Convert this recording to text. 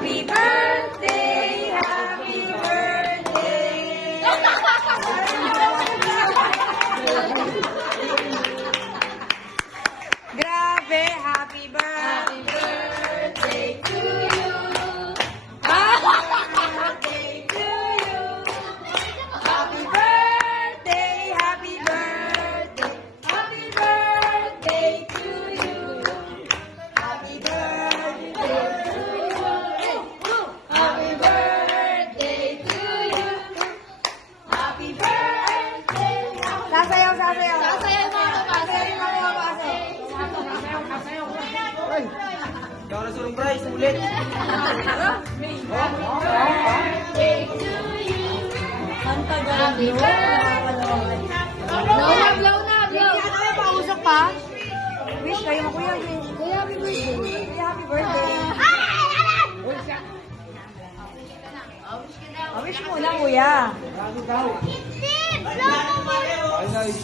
Happy birthday, happy birthday. Grabe, happy birthday to you. Happy birthday to you. Happy birthday, happy birthday. Happy birthday to you. Happy birthday to you. Happy birthday to you. Happy birthday. Sasayaw, sasayaw. Sasayaw yung mga kapasok. Sasayaw yung mga kapasok. Ay! Ikaw na surprise, ulit! Happy birthday. Blow na, blow. Ano may pausok pa? Wish kayo mo, kuya. Kuya, happy birthday. Kuya, happy birthday. Wish mo lang, kuya. Ay, nice.